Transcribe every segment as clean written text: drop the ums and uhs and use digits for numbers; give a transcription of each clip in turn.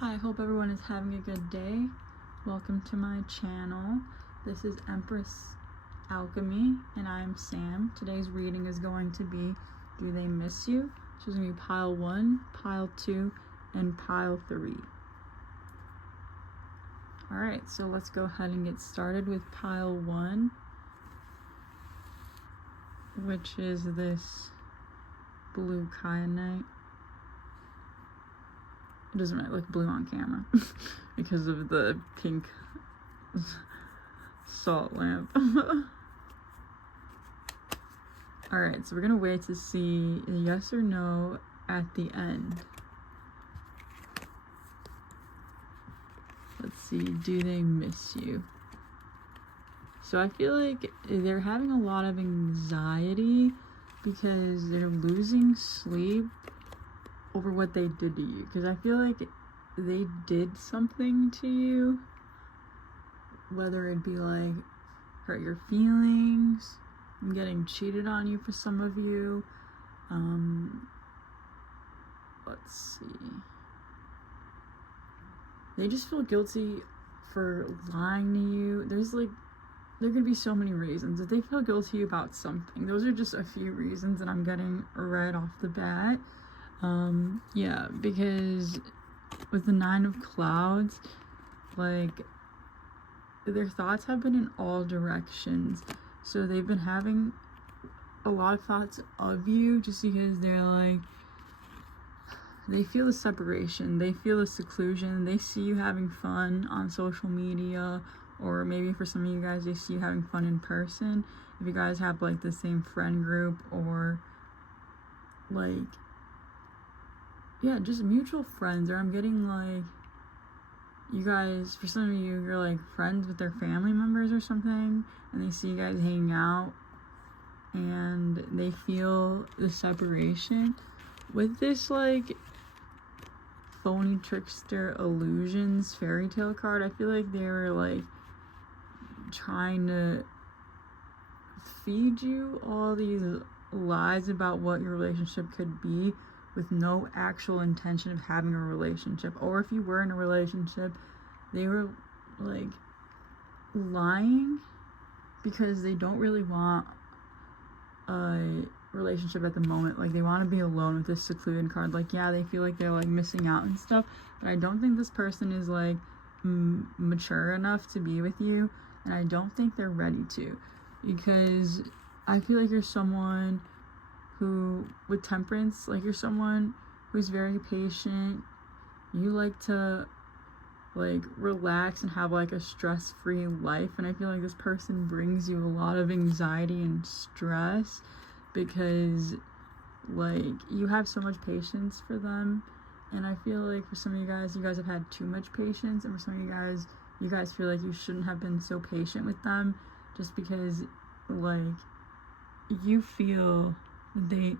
Hi, I hope everyone is having a good day. Welcome to my channel. This is Empress Alchemy, and I'm Sam. Today's reading is going to be Do They Miss You? So it's going to be pile 1, pile 2, and pile 3. Alright, so let's go ahead and get started with pile 1, which is this blue kyanite. It doesn't really look blue on camera because of the pink salt lamp. Alright, so we're gonna wait to see a yes or no at the end. Let's see, do they miss you? So I feel like they're having a lot of anxiety because they're losing sleep over what they did to you, because I feel like they did something to you, whether it be like hurt your feelings, getting cheated on you for some of you. Let's see, they just feel guilty for lying to you. There could be so many reasons that they feel guilty about something. Those are just a few reasons that I'm getting right off the bat. Yeah, because with the 9 of Clouds, like, their thoughts have been in all directions. So they've been having a lot of thoughts of you just because they're like, they feel the separation, they feel the seclusion, they see you having fun on social media, or maybe for some of you guys, they see you having fun in person. If you guys have like the same friend group, or like, yeah, just mutual friends, or I'm getting like, you guys, for some of you, you're like friends with their family members or something, and they see you guys hanging out, and they feel the separation. With this like phony trickster illusions fairy tale card, I feel like they were like trying to feed you all these lies about what your relationship could be, with no actual intention of having a relationship. Or if you were in a relationship, they were like lying because they don't really want a relationship at the moment. Like, they want to be alone with this secluded card. Like, yeah, they feel like they're like missing out and stuff, but I don't think this person is like mature enough to be with you, and I don't think they're ready to, because I feel like you're someone who, with temperance, like, you're someone who's very patient. You like to like relax and have like a stress-free life, and I feel like this person brings you a lot of anxiety and stress because like you have so much patience for them, and I feel like for some of you guys have had too much patience, and for some of you guys feel like you shouldn't have been so patient with them, just because like you feel they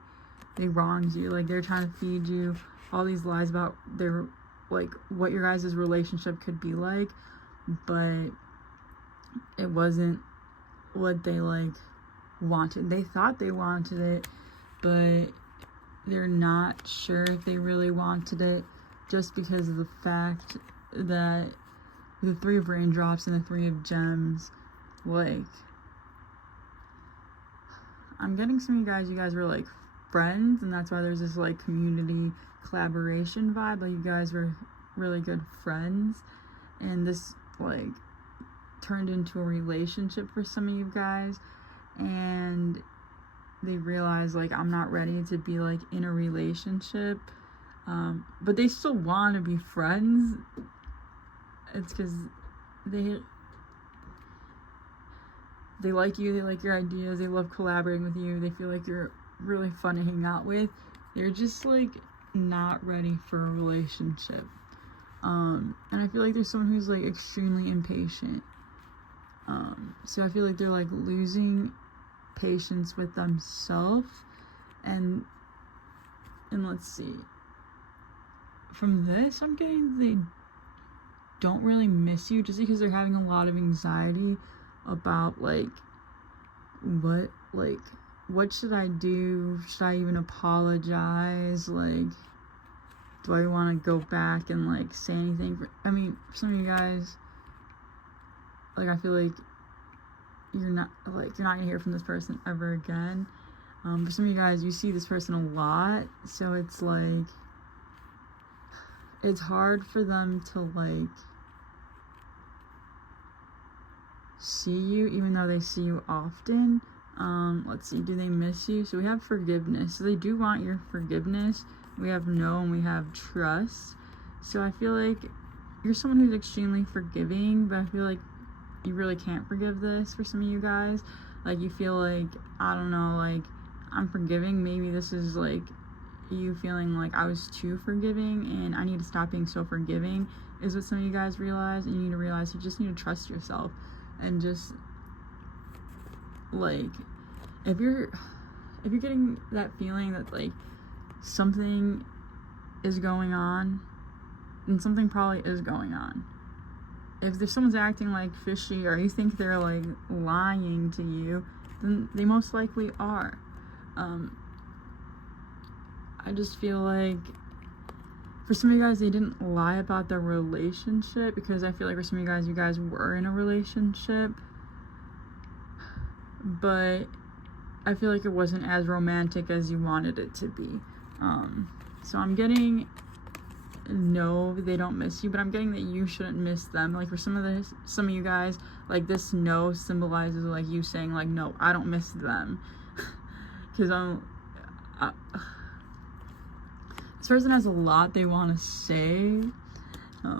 wronged you. Like, they're trying to feed you all these lies about their, like, what your guys' relationship could be like, but it wasn't what they like wanted. They thought they wanted it, but they're not sure if they really wanted it, just because of the fact that the 3 of Raindrops and the 3 of Gems, like, I'm getting some of you guys were like friends, and that's why there's this like community collaboration vibe. Like, you guys were really good friends, and this like turned into a relationship for some of you guys, and they realized like, I'm not ready to be like in a relationship, but they still want to be friends. It's because they like you, they like your ideas, they love collaborating with you, they feel like you're really fun to hang out with. They're just like not ready for a relationship. And I feel like there's someone who's like extremely impatient. So I feel like they're like losing patience with themselves, and let's see. From this, I'm getting they don't really miss you, just because they're having a lot of anxiety about like what should I do? Should I even apologize? Like, do I want to go back and like say anything? I mean, for some of you guys, like I feel like you're not gonna hear from this person ever again. For some of you guys, you see this person a lot, so it's like it's hard for them to like see you, even though they see you often. Let's see, do they miss you? So we have forgiveness, so they do want your forgiveness. We have no, and we have trust. So I feel like you're someone who's extremely forgiving, but I feel like you really can't forgive this for some of you guys. Like you feel like, I don't know, like I'm forgiving, maybe this is like you feeling like I was too forgiving and I need to stop being so forgiving, is what some of you guys realize. And you need to realize you just need to trust yourself, and just like if you're getting that feeling that like something is going on, then something probably is going on. If there's someone's acting like fishy, or you think they're like lying to you, then they most likely are. I just feel like for some of you guys, they didn't lie about their relationship, because I feel like for some of you guys were in a relationship, but I feel like it wasn't as romantic as you wanted it to be. So I'm getting, no, they don't miss you, but I'm getting that you shouldn't miss them. Like for some of you guys, like this no symbolizes like you saying like, no, I don't miss them. Because this person has a lot they want to say,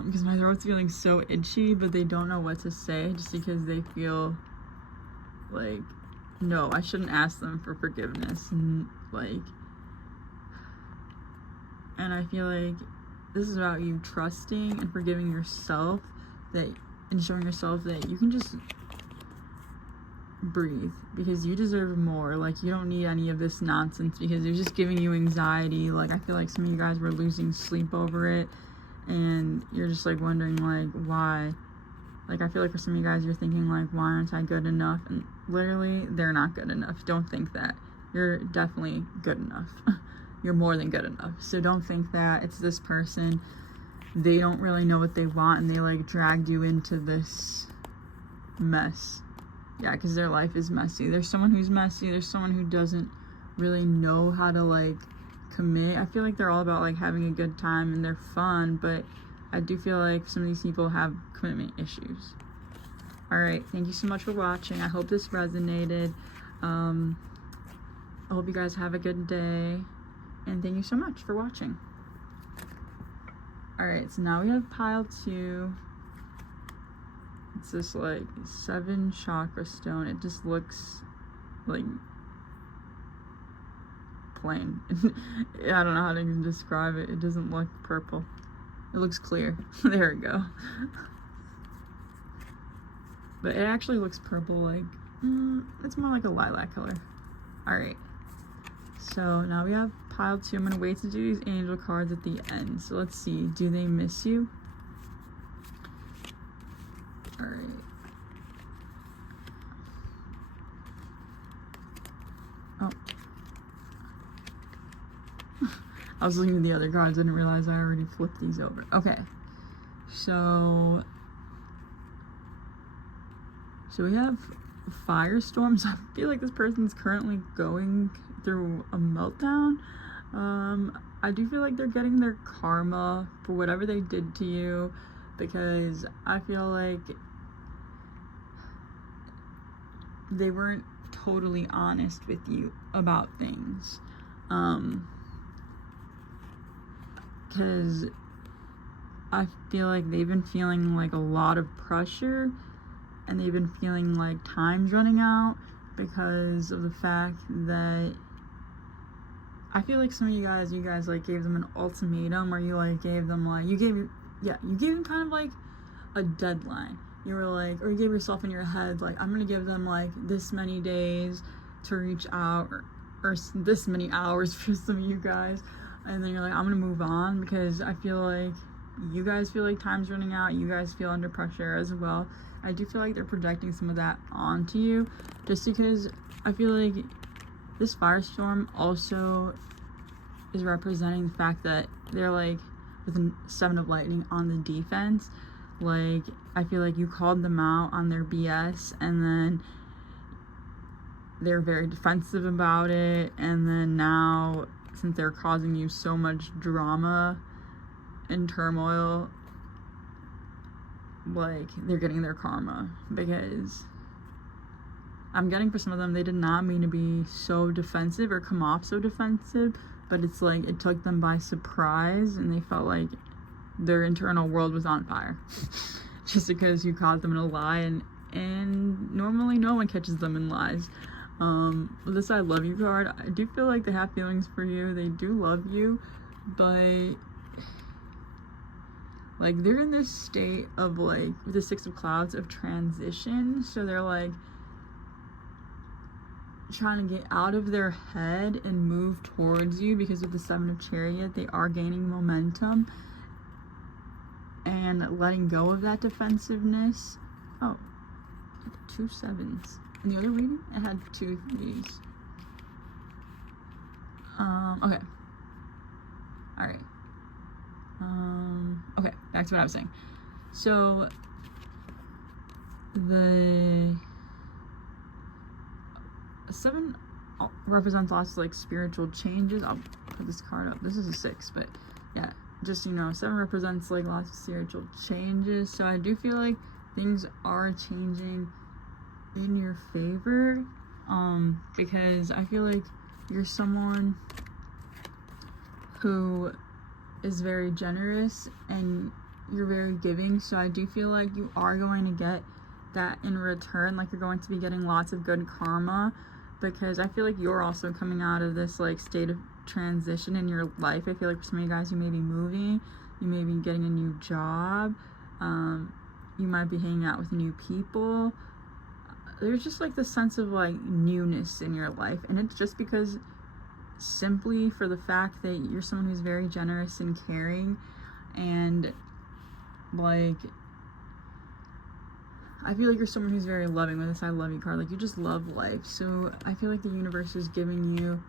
because my throat's feeling so itchy, but they don't know what to say, just because they feel like, no, I shouldn't ask them for forgiveness, and I feel like this is about you trusting and forgiving yourself, and showing yourself that you can just breathe, because you deserve more. Like you don't need any of this nonsense, because it's just giving you anxiety. Like I feel like some of you guys were losing sleep over it, and you're just like wondering like why. Like I feel like for some of you guys, you're thinking like, why aren't I good enough? And literally, they're not good enough. Don't think that. You're definitely good enough. You're more than good enough. So don't think that it's this person. They don't really know what they want, and they like dragged you into this mess. Yeah, because their life is messy. There's someone who's messy. There's someone who doesn't really know how to like commit. I feel like they're all about like having a good time and they're fun, but I do feel like some of these people have commitment issues. Alright, thank you so much for watching. I hope this resonated. I hope you guys have a good day, and thank you so much for watching. Alright, so now we have pile 2. It's this like 7 chakra stone. It just looks like plain. I don't know how to even describe it. It doesn't look purple. It looks clear. There we go. But it actually looks purple, like, it's more like a lilac color. Alright. So now we have pile 2. I'm going to wait to do these angel cards at the end. So let's see. Do they miss you? Alright. Oh. I was looking at the other cards. I didn't realize I already flipped these over. Okay. So we have firestorms. I feel like this person's currently going through a meltdown. I do feel like they're getting their karma for whatever they did to you, because I feel like they weren't totally honest with you about things. Because I feel like they've been feeling like a lot of pressure, and they've been feeling like time's running out, because of the fact that I feel like some of you guys like gave them an ultimatum, or you like gave them like, you gave them kind of like a deadline. You were like, or you gave yourself in your head like, I'm gonna give them like this many days to reach out, or this many hours for some of you guys, and then you're like, I'm gonna move on, because I feel like you guys feel like time's running out. You guys feel under pressure as well. I do feel like they're projecting some of that onto you, just because I feel like this firestorm also is representing the fact that they're like, with a 7 of lightning on the defense. Like, I feel like you called them out on their BS, and then they're very defensive about it, and then now, since they're causing you so much drama and turmoil, like, they're getting their karma. Because I'm getting, for some of them, they did not mean to be so defensive or come off so defensive, but it's like it took them by surprise, and they felt like their internal world was on fire just because you caught them in a lie, and normally no one catches them in lies. With this I love you card, I do feel like they have feelings for you. They do love you, but like, they're in this state of, like, with the 6 of clouds, of transition. So they're like trying to get out of their head and move towards you, because of the 7 of chariot, they are gaining momentum and letting go of that defensiveness. Oh, 2 7s. And the other reading, it had 2 3s. Okay. Alright. Okay, back to what I was saying. So, the 7 represents lots of, like, spiritual changes. I'll put this card up. This is a 6, but yeah, just, you know, 7 represents, like, lots of spiritual changes. So I do feel like things are changing in your favor, because I feel like you're someone who is very generous and you're very giving. So I do feel like you are going to get that in return. Like, you're going to be getting lots of good karma, because I feel like you're also coming out of this, like, state of transition in your life. I feel like for some of you guys, you may be moving, you may be getting a new job, you might be hanging out with new people. There's just, like, this sense of, like, newness in your life, and it's just because, simply for the fact that you're someone who's very generous and caring, and, like, I feel like you're someone who's very loving. With this I love you card, like, you just love life. So I feel like the universe is giving you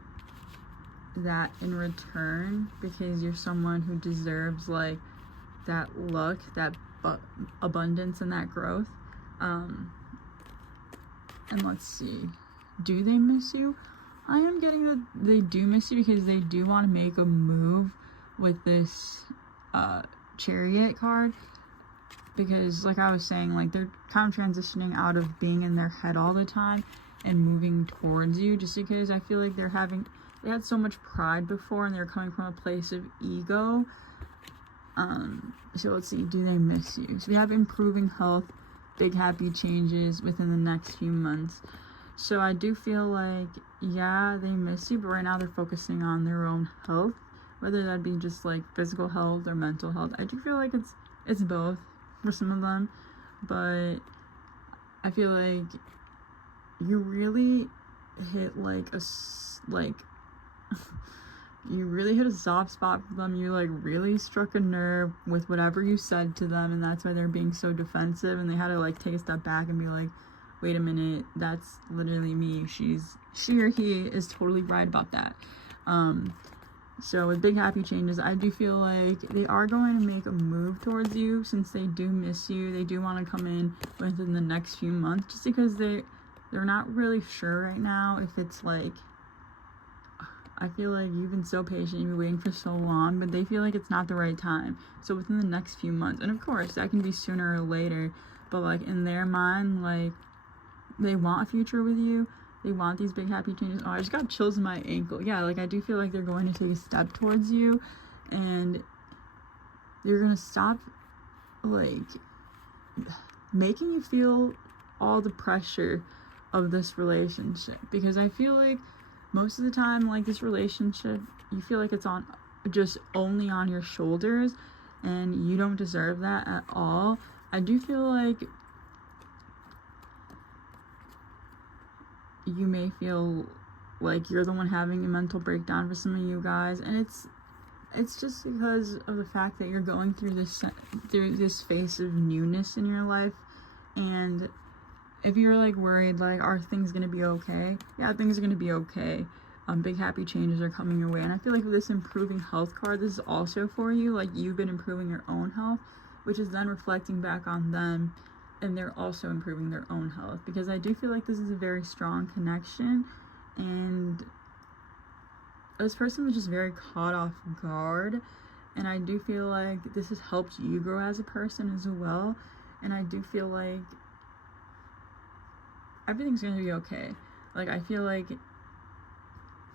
that in return, because you're someone who deserves, like, that luck, that abundance, and that growth. And let's see, do they miss you? I am getting that they do miss you, because they do want to make a move with this chariot card, because, like I was saying, like, they're kind of transitioning out of being in their head all the time and moving towards you, just because I feel like they had so much pride before, and they're coming from a place of ego. So let's see, do they miss you? So we have improving health, big happy changes within the next few months. So I do feel like, yeah, they miss you, but right now they're focusing on their own health, whether that be just, like, physical health or mental health. I do feel like it's both for some of them, but I feel like you really hit, you really hit a soft spot for them. You, like, really struck a nerve with whatever you said to them, and that's why they're being so defensive, and they had to, like, take a step back and be like, wait a minute, that's literally me. She or he is totally right about that. So with big happy changes, I do feel like they are going to make a move towards you, since they do miss you. They do want to come in within the next few months, just because they're not really sure right now if it's, like, I feel like you've been so patient, you've been waiting for so long, but they feel like it's not the right time. So within the next few months, and of course that can be sooner or later, but, like, in their mind, like, they want a future with you. They want these big happy changes. Oh, I just got chills in my ankle. Yeah, like, I do feel like they're going to take a step towards you, and they're going to stop, like, making you feel all the pressure of this relationship. Because I feel like most of the time, like, this relationship, you feel like it's on just only on your shoulders, and you don't deserve that at all. I do feel like you may feel like you're the one having a mental breakdown for some of you guys, and it's just because of the fact that you're going through this phase of newness in your life. And if you're, like, worried, like, are things gonna be okay? Yeah, things are gonna be okay, Big happy changes are coming your way. And I feel like with this improving health card, this is also for you. Like, you've been improving your own health, which is then reflecting back on them, and they're also improving their own health. Because I do feel like this is a very strong connection, and this person was just very caught off guard. And I do feel like this has helped you grow as a person as well. And I do feel like everything's gonna be okay. Like, I feel like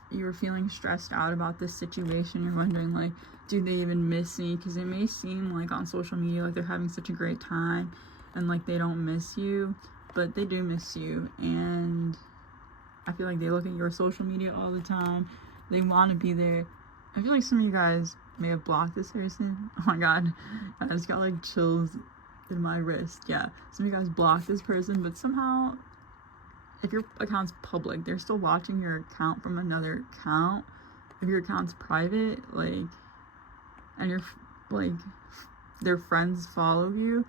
you're feeling stressed out about this situation. You're wondering, like, do they even miss me? Because it may seem like on social media like they're having such a great time and like they don't miss you, but they do miss you. And I feel like they look at your social media all the time. They want to be there. I feel like some of you guys may have blocked this person. Oh my god, I just got like chills in my wrist. Yeah, some of you guys blocked this person, but somehow, if your account's public, they're still watching your account from another account. If your account's private, like, and you're like, their friends follow you,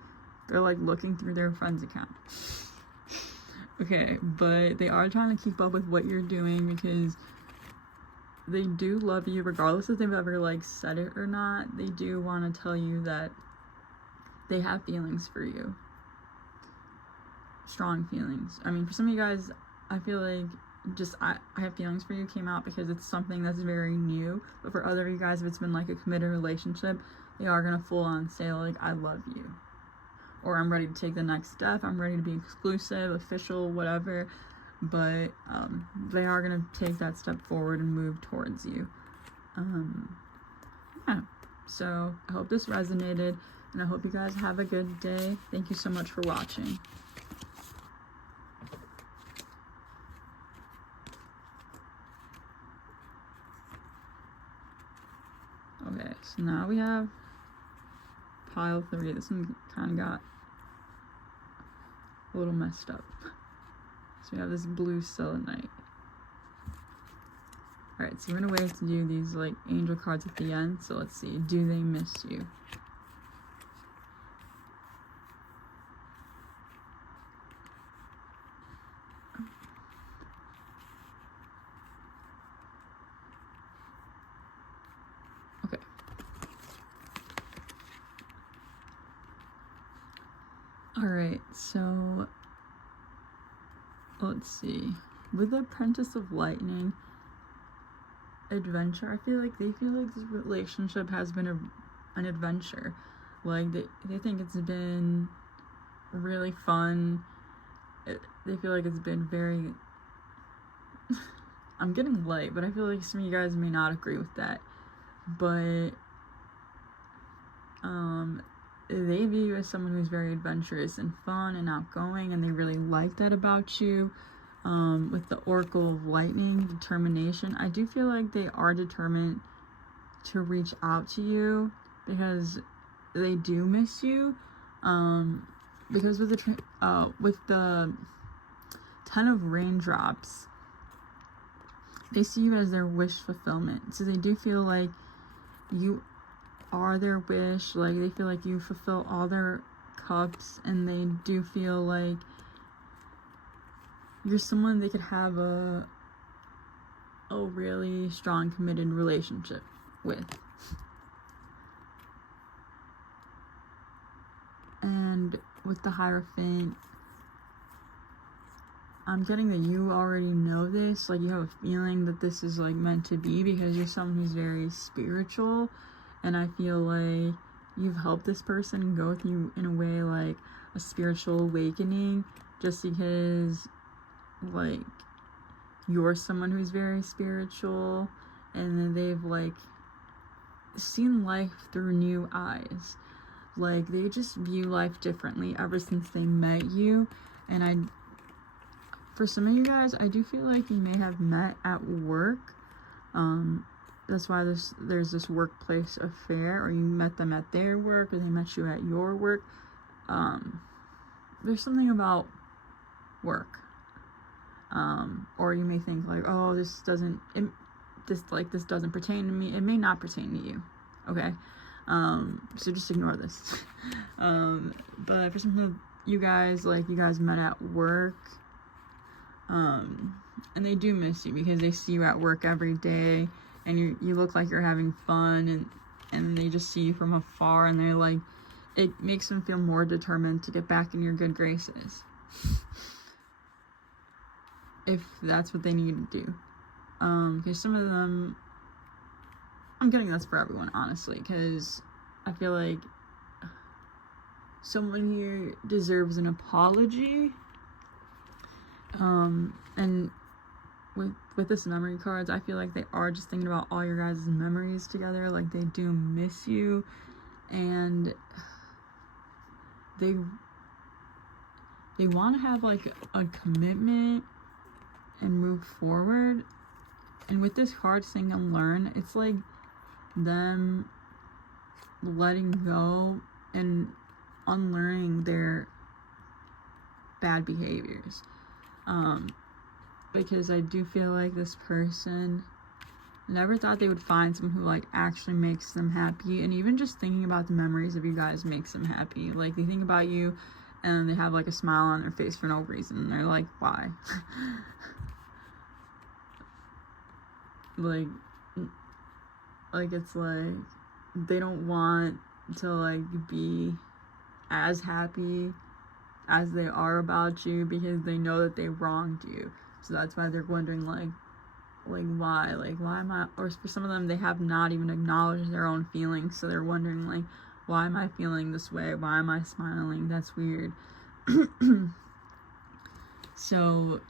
they're like looking through their friend's account. Okay, but they are trying to keep up with what you're doing because they do love you, regardless if they've ever like said it or not. They do want to tell you that they have feelings for you. Strong feelings. I mean, for some of you guys, I feel like just I have feelings for you came out because it's something that's very new. But for other of you guys, if it's been like a committed relationship, they are gonna full on say like, I love you, or I'm ready to take the next step, I'm ready to be exclusive, official, whatever. But they are gonna take that step forward and move towards you. Yeah, so I hope this resonated, and I hope you guys have a good day. Thank you so much for watching. Okay, so now we have pile 3. This one kind of got a little messed up. So we have this blue selenite. Alright, so we're gonna wait to do these like angel cards at the end. So let's see, do they miss you? Okay. Alright, so let's see. With the Apprentice of Lightning adventure, I feel like they feel like this relationship has been an adventure. Like they think it's been really fun. They feel like it's been very I'm getting light, but I feel like some of you guys may not agree with that. But they view you as someone who's very adventurous and fun and outgoing, and they really like that about you. With the Oracle of Lightning, determination, I do feel like they are determined to reach out to you because they do miss you. Because with the 10 of Raindrops, they see you as their wish fulfillment. So they do feel like you are their wish. Like, they feel like you fulfill all their cups, and they do feel like you're someone they could have a really strong, committed relationship with. And with the Hierophant, I'm getting that you already know this. Like, you have a feeling that this is like meant to be because you're someone who's very spiritual, and I feel like you've helped this person go with you in a way like a spiritual awakening, just because like you're someone who's very spiritual, and then they've like seen life through new eyes. Like, they just view life differently ever since they met you. And for some of you guys, I do feel like you may have met at work. That's why there's this workplace affair, or you met them at their work, or they met you at your work. There's something about work. Or you may think like, oh, this doesn't pertain to me. It may not pertain to you. Okay. So just ignore this. But for some of you guys, like, you guys met at work. And they do miss you because they see you at work every day and you look like you're having fun, and they just see you from afar, and they're like, it makes them feel more determined to get back in your good graces. If that's what they need to do. Because some of them, I'm getting that's for everyone, honestly, because I feel like someone here deserves an apology. And with this memory cards, I feel like they are just thinking about all your guys' memories together. Like, they do miss you, and they want to have like a commitment and move forward. And with this card saying unlearn, it's like them letting go and unlearning their bad behaviors. Because I do feel like this person never thought they would find someone who like actually makes them happy. And even just thinking about the memories of you guys makes them happy. Like, they think about you and they have like a smile on their face for no reason. And they're like, why? like it's like they don't want to like be as happy as they are about you because they know that they wronged you. So that's why they're wondering like why am I, or for some of them, they have not even acknowledged their own feelings, so they're wondering like, why am I feeling this way? Why am I smiling? That's weird. So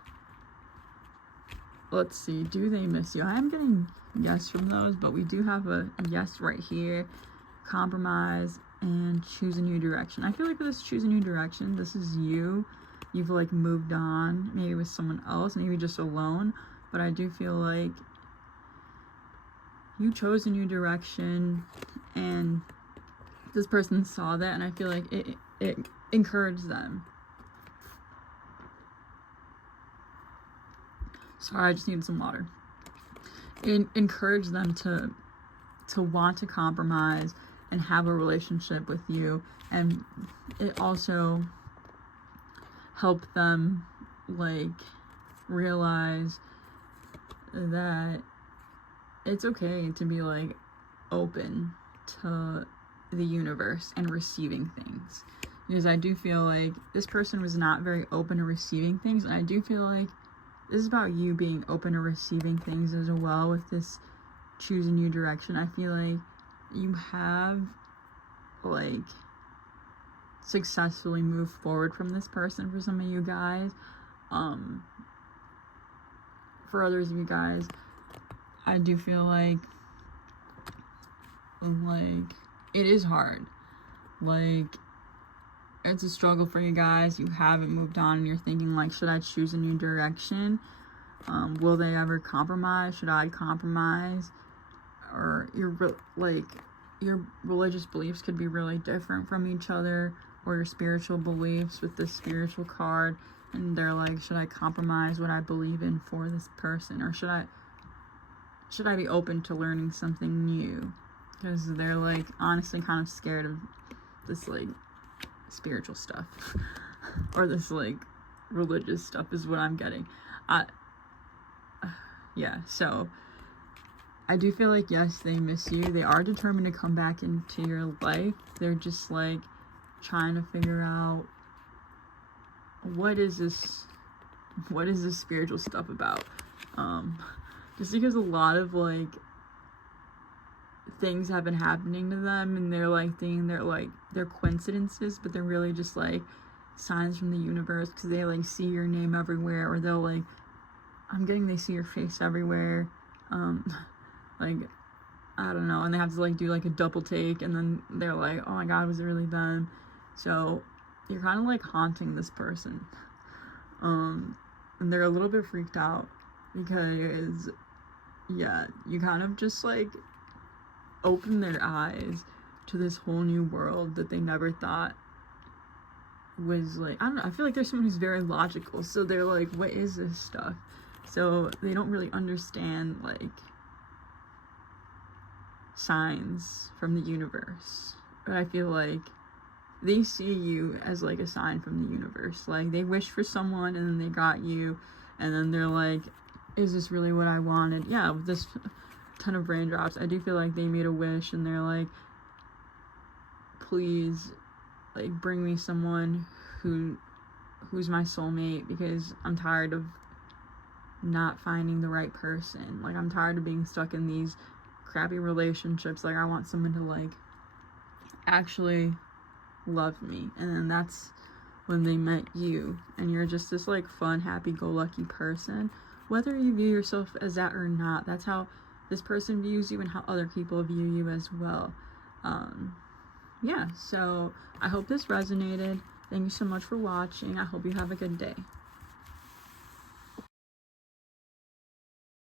let's see, do they miss you? I am getting yes from those, but we do have a yes right here. Compromise and choose a new direction. I feel like with this choose a new direction, this is you. You've like moved on, maybe with someone else, maybe just alone, but I do feel like you chose a new direction and this person saw that, and I feel like it encouraged them. Sorry, I just needed some water. It encouraged them to want to compromise and have a relationship with you, and it also helped them like realize that it's okay to be like open to the universe and receiving things, because I do feel like this person was not very open to receiving things, and I do feel like this is about you being open to receiving things as well. With this choose a new direction, I feel like you have like successfully moved forward from this person for some of you guys. For others of you guys, I do feel like it is hard. Like, it's a struggle for you guys. You haven't moved on and you're thinking like, should I choose a new direction? Will they ever compromise? Should I compromise? Or your religious beliefs could be really different from each other, or your spiritual beliefs with this spiritual card, and they're like, should I compromise what I believe in for this person, or should I be open to learning something new? Because they're like honestly kind of scared of this like spiritual stuff or this like religious stuff is what I'm getting. Yeah, so I do feel like yes, they miss you. They are determined to come back into your life. They're just like trying to figure out what is this spiritual stuff about. Just because a lot of like things have been happening to them, and they're like thinking they're coincidences, but they're really just like signs from the universe, because they like see your name everywhere, or they'll like, I'm getting they see your face everywhere. Like, I don't know, and they have to like do like a double take, and then they're like, oh my god, was it really them? So you're kind of like haunting this person, and they're a little bit freaked out because yeah, you kind of just like open their eyes to this whole new world that they never thought was like, I don't know, I feel like there's someone who's very logical, so they're like, what is this stuff? So they don't really understand like signs from the universe, but I feel like they see you as like a sign from the universe. Like, they wish for someone and then they got you, and then they're like, is this really what I wanted? Yeah, with this ton of raindrops, I do feel like they made a wish, and they're like, please, like, bring me someone who's my soulmate, because I'm tired of not finding the right person. Like, I'm tired of being stuck in these crappy relationships. Like, I want someone to, like, actually love me. And then that's when they met you, and you're just this, like, fun, happy-go-lucky person. Whether you view yourself as that or not, that's how this person views you and how other people view you as well. Yeah, so I hope this resonated. Thank you so much for watching. I hope you have a good day.